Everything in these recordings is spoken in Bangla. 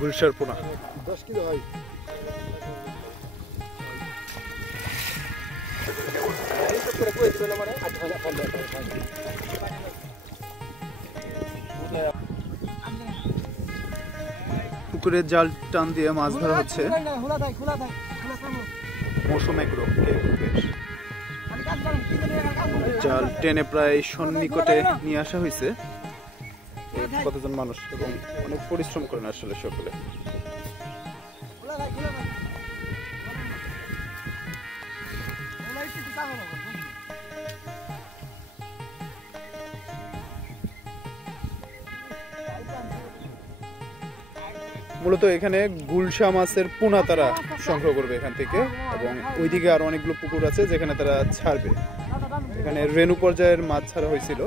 গুলশার পোনা 10 কিলো হয়। পুকুরের জাল টান দিয়ে মাছ ধরা হচ্ছে মৌসুমে জাল টেনে প্রায় সন্নিকটে নিয়ে আসা হয়েছে কতজন মানুষ এবং অনেক পরিশ্রম করেন আসলে সকলে। মূলত এখানে গুলশা মাছের পোনা তারা সংগ্রহ করবে এখান থেকে এবং ওইদিকে আরো অনেকগুলো পুকুর আছে যেখানে তারা ছাড়বে। এখানে রেণু পর্যায়ের মাছ ছাড়া হয়েছিল।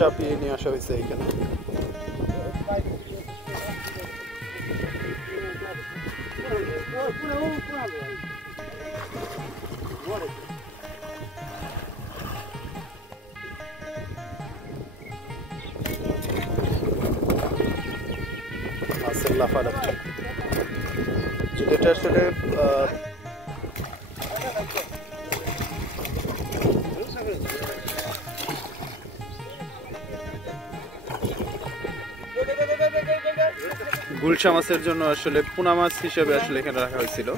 চাপিয়ে নিয়ে আসা হয়েছে এখানে। মাছের লাফালাফি যেটা আসলে গুলশা মাছের জন্য আসলে পোনা মাছ হিসেবে আসলে এখানে রাখা হয়েছিল,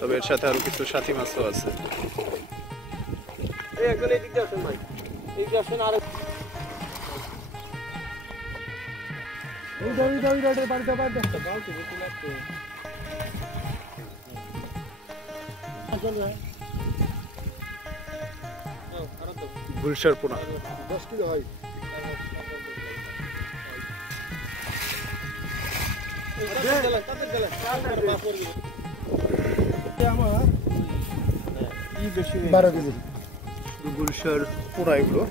তবে এর সাথে আরো কিছু সাথী মাছও আছে। গুলশার পোনা 10 কিলো হয়। গুলশার পোনা এগুলো।